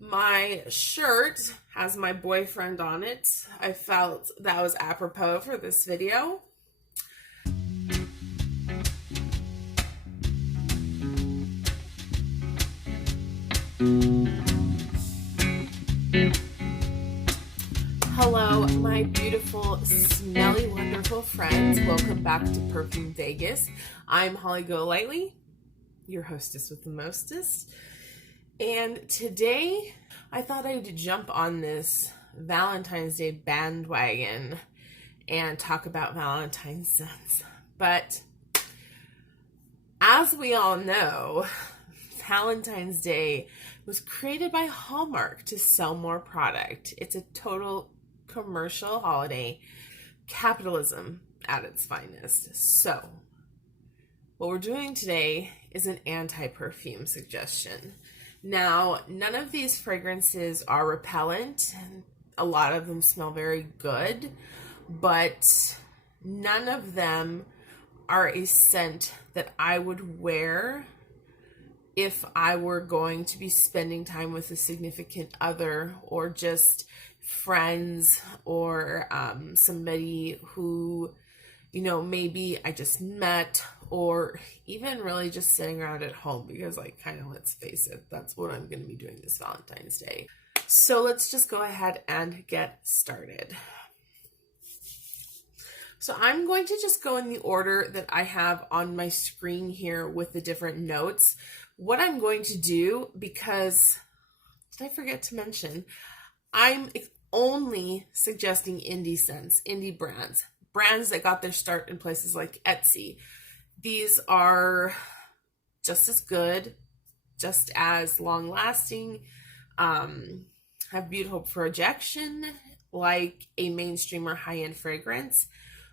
My shirt has my boyfriend on it. I felt that was apropos for this video. Hello, my beautiful, smelly, wonderful friends. Welcome back to Perfume Vegas. I'm Holly Golightly, your hostess with the mostest. And today, I thought I'd jump on this Valentine's Day bandwagon and talk about Valentine's scents. But as we all know, Valentine's Day was created by Hallmark to sell more product. It's a total commercial holiday, capitalism at its finest. So, what we're doing today is an anti-perfume suggestion. Now, none of these fragrances are repellent. A lot of them smell very good, but none of them are a scent that I would wear if I were going to be spending time with a significant other or just friends or somebody who, maybe I just met, or even really just sitting around at home because, let's face it, that's what I'm going to be doing this Valentine's Day. So let's just go ahead and get started. So I'm going to just go in the order that I have on my screen here with the different notes. What I'm going to do, because, did I forget to mention, I'm only suggesting indie scents, indie brands that got their start in places like Etsy. These are just as good, just as long-lasting, have beautiful projection, like a mainstream or high-end fragrance,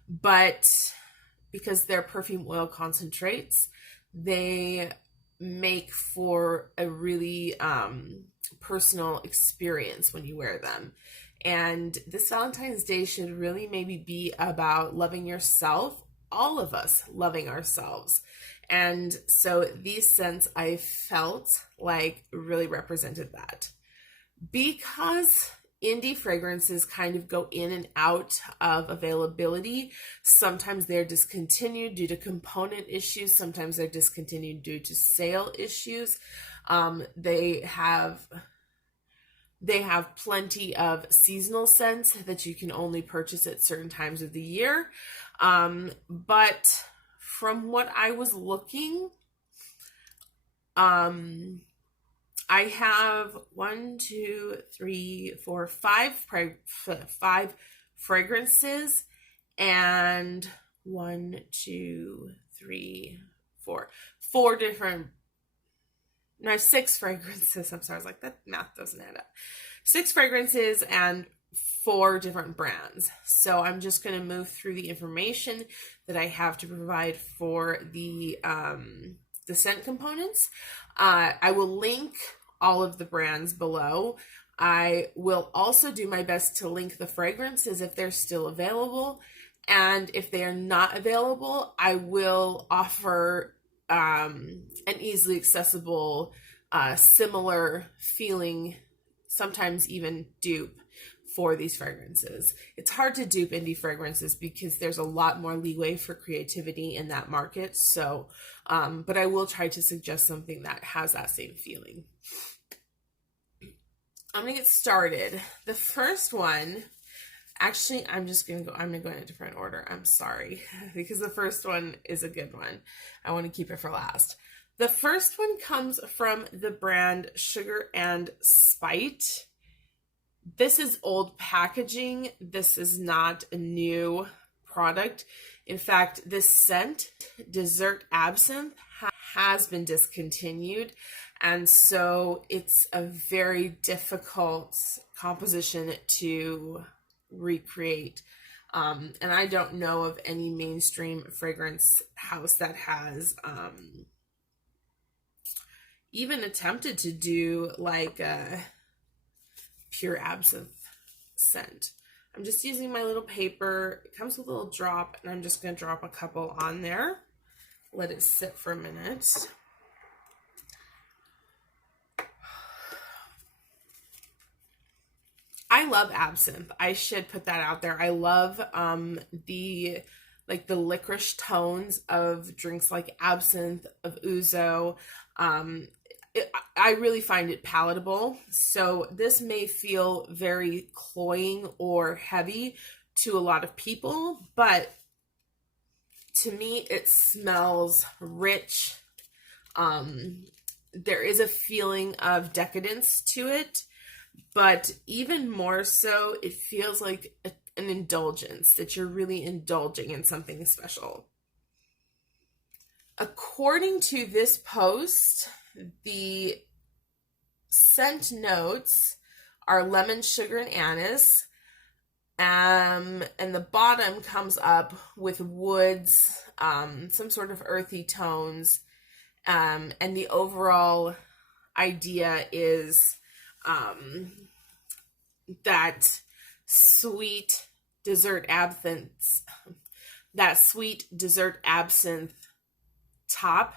but because they're perfume oil concentrates, they make for a really personal experience when you wear them. And this Valentine's Day should really maybe be about loving yourself, all of us loving ourselves. And so these scents, I felt like really represented that. Because indie fragrances kind of go in and out of availability. Sometimes they're discontinued due to component issues. Sometimes they're discontinued due to sale issues. They have plenty of seasonal scents that you can only purchase at certain times of the year. But from what I was looking, I have 5 fragrances, and 6 fragrances. I'm sorry, I was like, that math doesn't add up. 6 fragrances and 4 different brands. So I'm just going to move through the information that I have to provide for the scent components. I will link all of the brands below. I will also do my best to link the fragrances if they're still available. And if they are not available, I will offer an easily accessible, similar feeling, sometimes even dupe for these fragrances. It's hard to dupe indie fragrances because there's a lot more leeway for creativity in that market. So, but I will try to suggest something that has that same feeling. I'm gonna get started. The first one, actually, I'm gonna go in a different order. I'm sorry, because the first one is a good one. I want to keep it for last. The first one comes from the brand Sugar and Spite. This is old packaging. This is not a new product. In fact, this scent, Dessert Absinthe, has been discontinued. And so it's a very difficult composition to recreate. And I don't know of any mainstream fragrance house that has even attempted to do like a pure absinthe scent. I'm just using my little paper. It comes with a little drop, and I'm just going to drop a couple on there. Let it sit for a minute. I love absinthe. I should put that out there. I love the licorice tones of drinks like absinthe, of ouzo. I really find it palatable. So this may feel very cloying or heavy to a lot of people, but to me, it smells rich. There is a feeling of decadence to it, but even more so, it feels like an indulgence, that you're really indulging in something special. According to this post, the scent notes are lemon, sugar, and anise. And the bottom comes up with woods, some sort of earthy tones. And the overall idea is that sweet dessert absinthe top,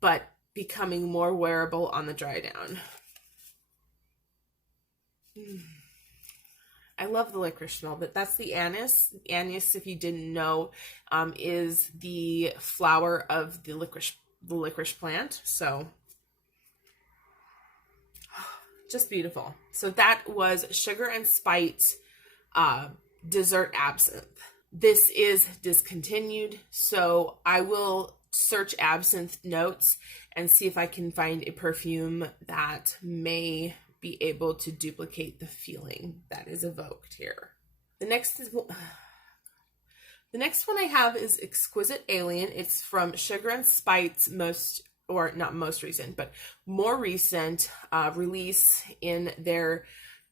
but becoming more wearable on the dry down. I love the licorice smell, but that's the anise. Anise, if you didn't know, is the flower of the licorice plant. So just beautiful. So that was Sugar and Spite dessert absinthe. This is discontinued, so I will search absinthe notes and see if I can find a perfume that may be able to duplicate the feeling that is evoked here. The next one I have is Exquisite Alien. It's from Sugar and Spite's more recent release in their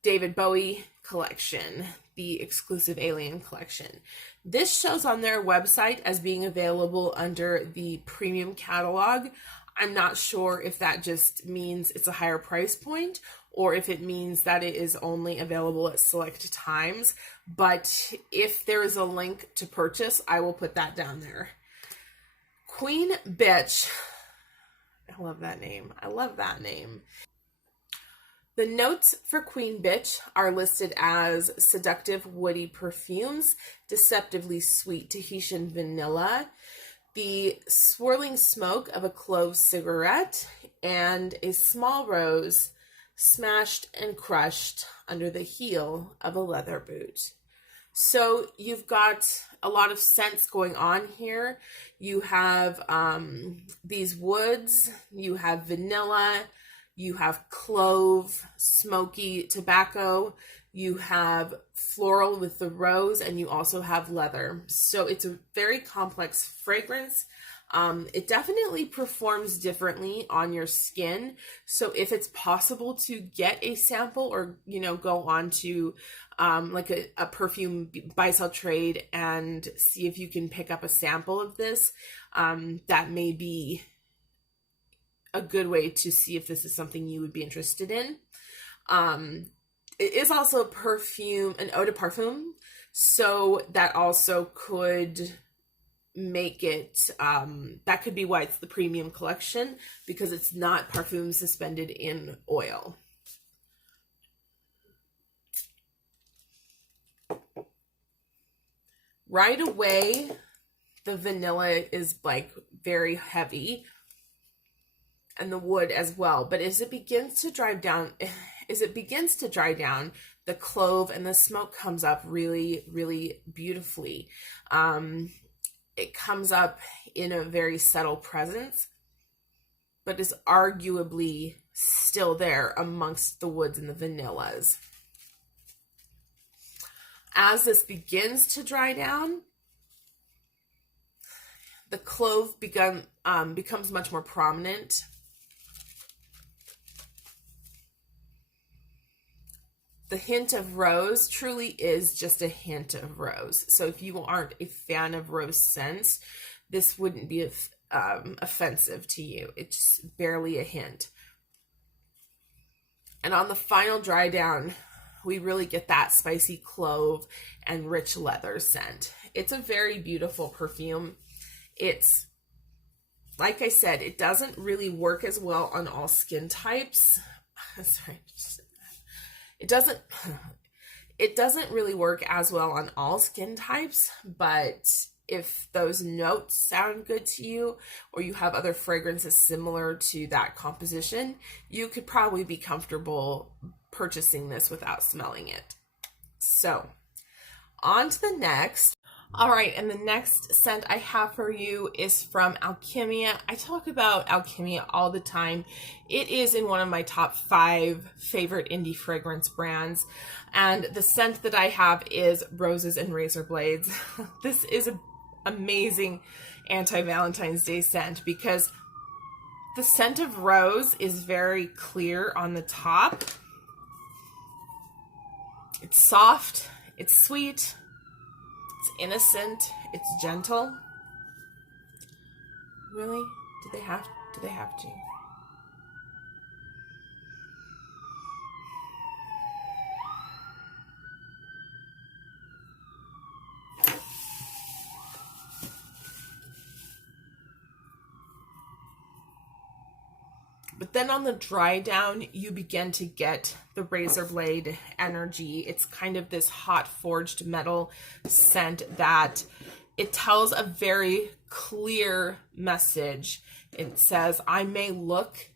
David Bowie collection, the Exclusive Alien collection. This shows on their website as being available under the premium catalog. I'm not sure if that just means it's a higher price point or if it means that it is only available at select times. But if there is a link to purchase, I will put that down there. Queen Bitch. I love that name. The notes for Queen Bitch are listed as seductive woody perfumes, deceptively sweet Tahitian vanilla, the swirling smoke of a clove cigarette, and a small rose smashed and crushed under the heel of a leather boot. So you've got a lot of scents going on here. You have these woods, you have vanilla, you have clove, smoky tobacco, you have floral with the rose, and you also have leather. So it's a very complex fragrance. It definitely performs differently on your skin. So if it's possible to get a sample or, go on to like a perfume buy sell trade and see if you can pick up a sample of this, that may be a good way to see if this is something you would be interested in. It is also an eau de parfum, so that also could make it, that could be why it's the premium collection, because it's not parfum suspended in oil. Right away, the vanilla is like very heavy, and the wood as well. But as it begins to dry down, the clove and the smoke comes up really, really beautifully. It comes up in a very subtle presence, but is arguably still there amongst the woods and the vanillas. As this begins to dry down, the clove becomes much more prominent. The hint of rose truly is just a hint of rose. So if you aren't a fan of rose scents, this wouldn't be offensive to you. It's barely a hint. And on the final dry down, we really get that spicy clove and rich leather scent. It's a very beautiful perfume. It's, like I said, it doesn't really work as well on all skin types. Sorry. It doesn't, It doesn't really work as well on all skin types, but if those notes sound good to you, or you have other fragrances similar to that composition, you could probably be comfortable purchasing this without smelling it. So, on to the next. All right, and the next scent I have for you is from Alkemia. I talk about Alkemia all the time. It is in one of my top 5 favorite indie fragrance brands, and the scent that I have is Roses and Razorblades. This is an amazing anti-Valentine's Day scent because the scent of rose is very clear on the top. It's soft, it's sweet, it's innocent, it's gentle. Really? Do they have to? But then on the dry down, you begin to get the razor blade energy. It's kind of this hot forged metal scent that it tells a very clear message. It says, I may look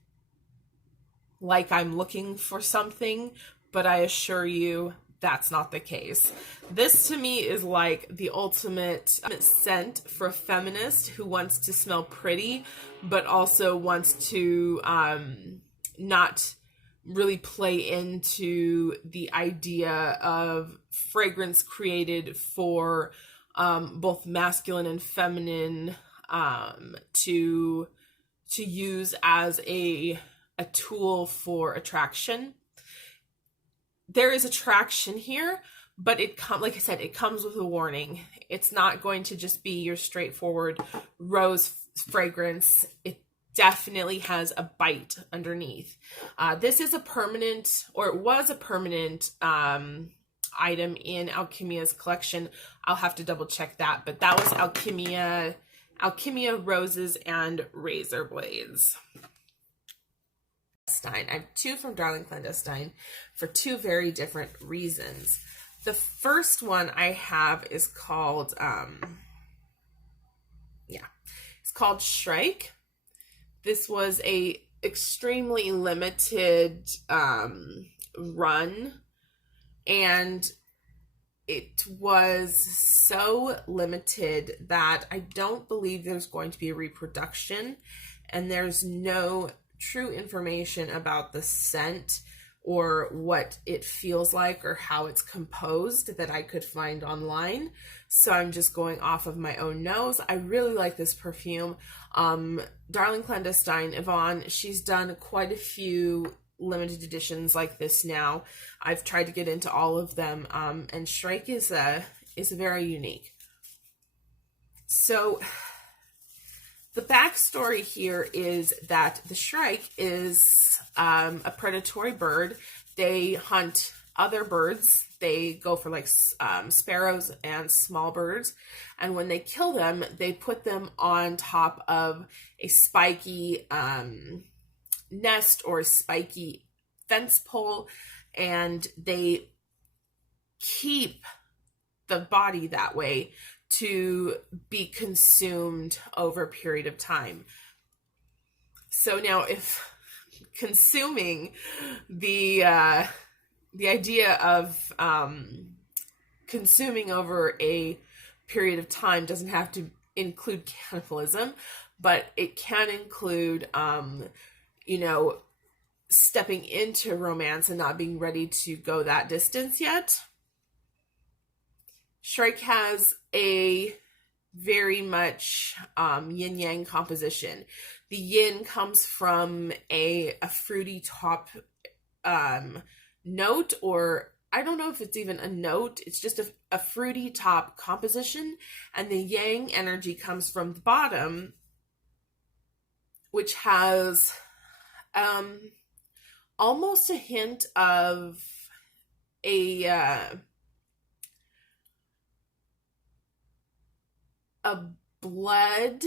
like I'm looking for something, but I assure you that's not the case. This to me is like the ultimate scent for a feminist who wants to smell pretty, but also wants to not really play into the idea of fragrance created for both masculine and feminine to use as a tool for attraction. There is attraction here, but like I said, it comes with a warning. It's not going to just be your straightforward rose fragrance. It definitely has a bite underneath. This is a permanent, or it was a permanent item in Alkemia's collection. I'll have to double check that, but that was Alkemia Roses and Razorblades. I have 2 from Darling Clandestine for 2 very different reasons. The first one I have is called, it's called Shrike. This was a extremely limited run, and it was so limited that I don't believe there's going to be a reproduction, and there's no true information about the scent or what it feels like or how it's composed that I could find online. So I'm just going off of my own nose. I really like this perfume. Darling Clandestine, Yvonne, she's done quite a few limited editions like this now. I've tried to get into all of them, and Shrike is very unique. So the backstory here is that the Shrike is a predatory bird. They hunt other birds. They go for like sparrows and small birds. And when they kill them, they put them on top of a spiky nest or a spiky fence pole, and they keep the body that way to be consumed over a period of time. So now, if consuming the idea of consuming over a period of time doesn't have to include cannibalism, but it can include, stepping into romance and not being ready to go that distance yet. Shrike has a very much yin-yang composition. The yin comes from a fruity top note, or I don't know if it's even a note. It's just a fruity top composition, and the yang energy comes from the bottom, which has almost a hint of a blood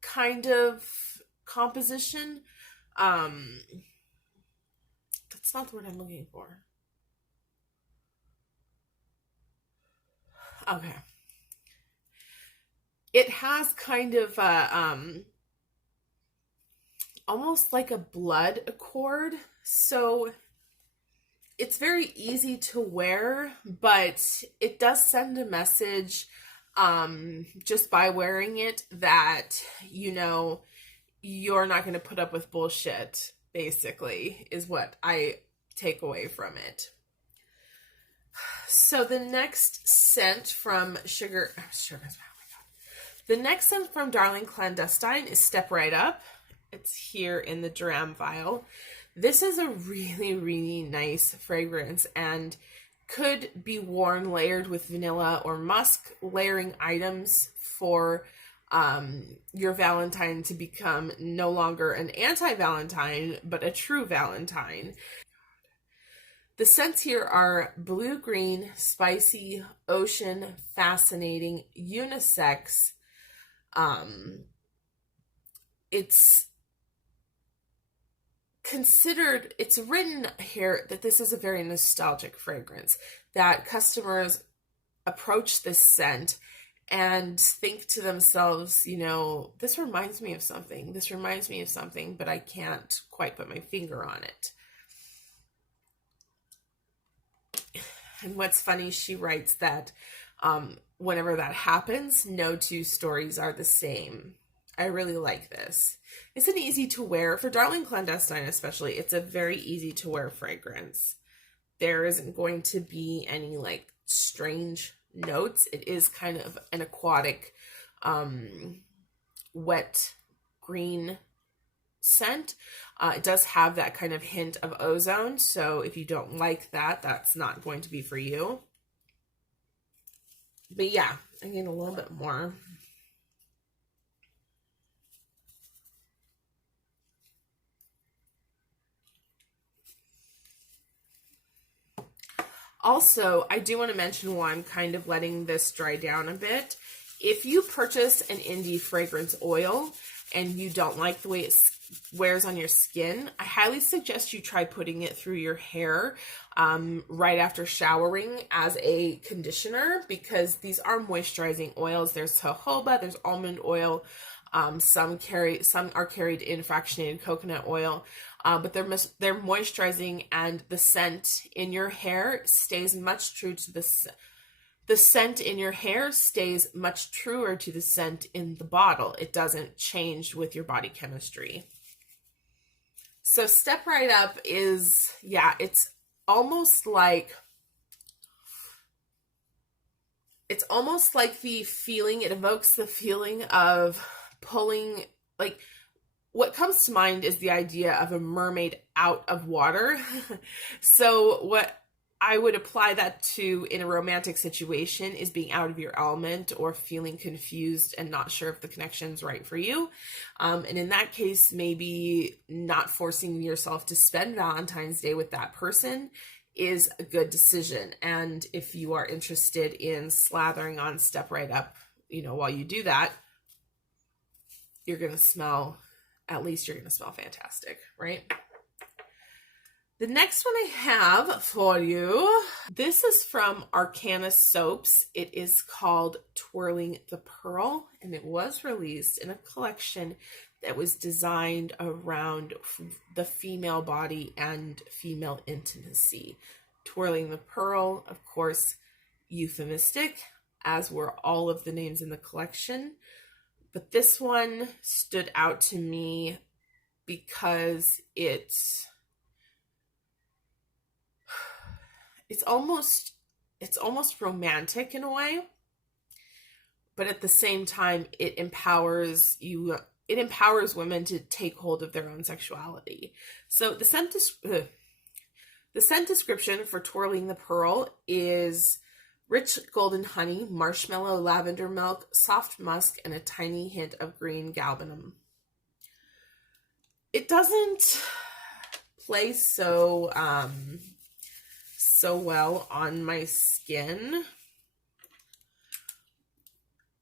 kind of composition. That's not the word I'm looking for. Okay. It has kind of almost like a blood accord. So it's very easy to wear, but it does send a message just by wearing it that, you know, you're not going to put up with bullshit, basically, is what I take away from it. So the next scent from the next scent from Darling Clandestine is Step Right Up. It's here in the Dram vial. This is a really, really nice fragrance and could be worn layered with vanilla or musk, layering items for your Valentine to become no longer an anti-Valentine, but a true Valentine. The scents here are blue-green, spicy, ocean, fascinating, unisex. It's written here that this is a very nostalgic fragrance, that customers approach this scent and think to themselves, you know, this reminds me of something, but I can't quite put my finger on it. And what's funny, she writes that whenever that happens, no two stories are the same. I really like this. It's an easy to wear, for Darling Clandestine especially, it's a very easy to wear fragrance. There isn't going to be any like strange notes. It is kind of an aquatic, wet green scent. It does have that kind of hint of ozone, so if you don't like that, that's not going to be for you. But yeah, I need a little bit more. Also, I do want to mention while I'm kind of letting this dry down a bit, if you purchase an indie fragrance oil and you don't like the way it wears on your skin, I highly suggest you try putting it through your hair right after showering as a conditioner, because these are moisturizing oils. There's jojoba, there's almond oil, some are carried in fractionated coconut oil. But they're moisturizing, and the scent in your hair stays much true to the scent in your hair stays much truer to the scent in the bottle. It doesn't change with your body chemistry. So Step Right Up is, yeah, it's almost like the feeling, it evokes the feeling of pulling, like, what comes to mind is the idea of a mermaid out of water. So what I would apply that to in a romantic situation is being out of your element or feeling confused and not sure if the connection's right for you. And in that case, maybe not forcing yourself to spend Valentine's Day with that person is a good decision. And if you are interested in slathering on Step Right Up, you know, while you do that, you're going to smell fantastic, right? The next one I have for you, this is from Arcana Soaps. It is called Twirling the Pearl, and it was released in a collection that was designed around the female body and female intimacy. Twirling the Pearl, of course, euphemistic, as were all of the names in the collection. But this one stood out to me because it's almost romantic in a way, but at the same time it empowers women to take hold of their own sexuality. So the scent description for Twirling the Pearl is rich golden honey, marshmallow, lavender milk, soft musk, and a tiny hint of green galbanum. It doesn't play so well on my skin.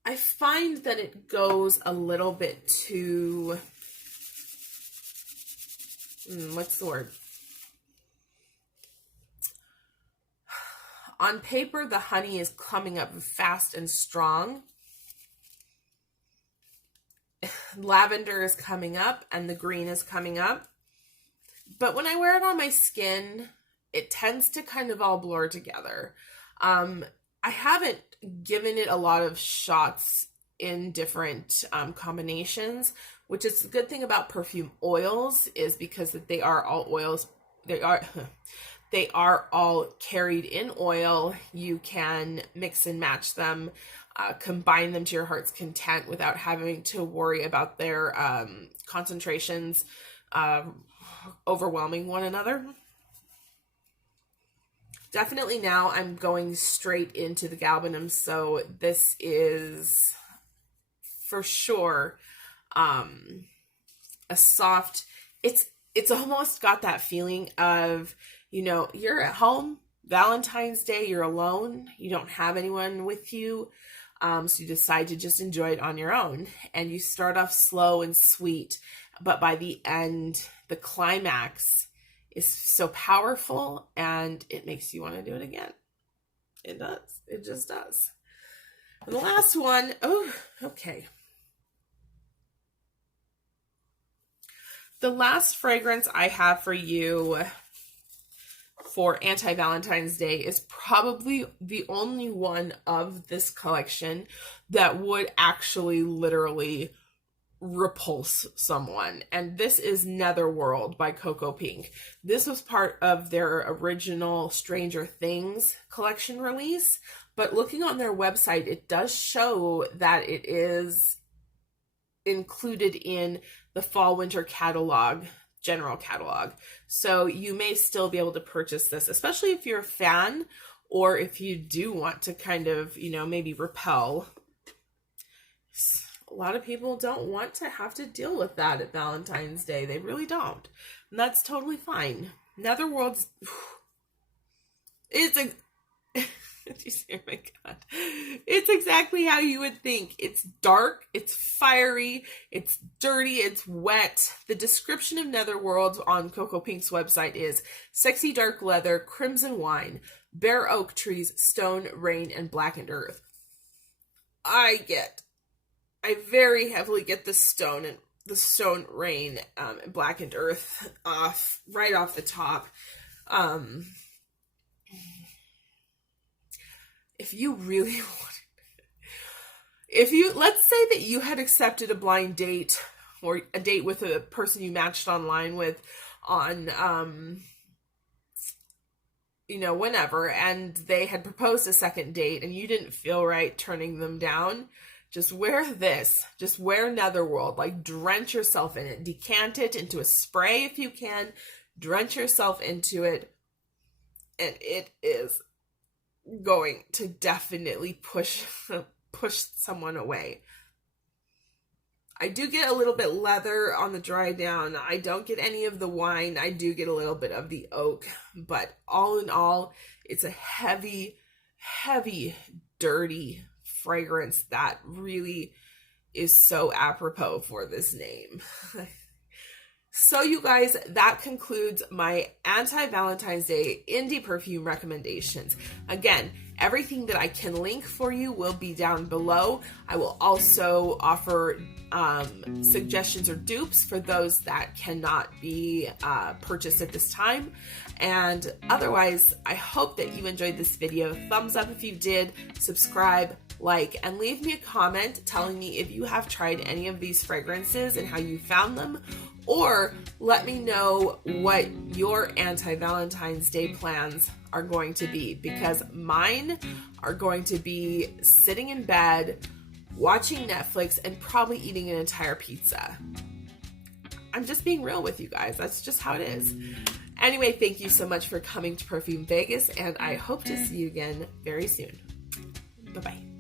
I find that it goes a little bit too, what's the word? On paper, the honey is coming up fast and strong. Lavender is coming up and the green is coming up. But when I wear it on my skin, it tends to kind of all blur together. I haven't given it a lot of shots in different combinations, which is the good thing about perfume oils, is because they are all oils. They are all carried in oil. You can mix and match them, combine them to your heart's content without having to worry about their concentrations overwhelming one another. Definitely now I'm going straight into the galbanum, so this is for sure a soft, it's almost got that feeling of, you know, you're at home, Valentine's Day, you're alone, you don't have anyone with you, so you decide to just enjoy it on your own, and you start off slow and sweet, but by the end, the climax is so powerful and it makes you want to do it again. It does. It just does. And the last one, oh, okay. The last fragrance I have for you for anti-Valentine's Day is probably the only one of this collection that would actually literally repulse someone, and this is Netherworld by Coco Pink. This was part of their original Stranger Things collection release, but looking on their website, it does show that it is included in the fall winter catalog, general catalog, so you may still be able to purchase this, especially if you're a fan, or if you do want to kind of, you know, maybe repel. A lot of people don't want to have to deal with that at Valentine's Day. They really don't. And that's totally fine. Netherworld's, it's oh my God. It's exactly how you would think. It's dark, it's fiery, it's dirty, it's wet. The description of Netherworld on Coco Pink's website is sexy dark leather, crimson wine, bare oak trees, stone, rain, and blackened earth. I very heavily get the stone rain and blackened earth right off the top. If you really let's say that you had accepted a blind date or a date with a person you matched online with on, you know, whenever, and they had proposed a second date and you didn't feel right turning them down, just wear this. Just wear Netherworld. Like, drench yourself in it. Decant it into a spray if you can. Drench yourself into it. And it is going to definitely push someone away. I do get a little bit leather on the dry down. I don't get any of the wine. I do get a little bit of the oak. But all in all, it's a heavy, heavy, dirty fragrance that really is so apropos for this name. So you guys, that concludes my anti-Valentine's Day indie perfume recommendations. Again, everything that I can link for you will be down below. I will also offer suggestions or dupes for those that cannot be purchased at this time. And otherwise, I hope that you enjoyed this video. Thumbs up if you did, subscribe, like, and leave me a comment telling me if you have tried any of these fragrances and how you found them, or let me know what your anti-Valentine's Day plans are going to be, because mine are going to be sitting in bed, watching Netflix, and probably eating an entire pizza. I'm just being real with you guys. That's just how it is. Anyway, thank you so much for coming to Perfume Vegas, and I hope to see you again very soon. Bye-bye.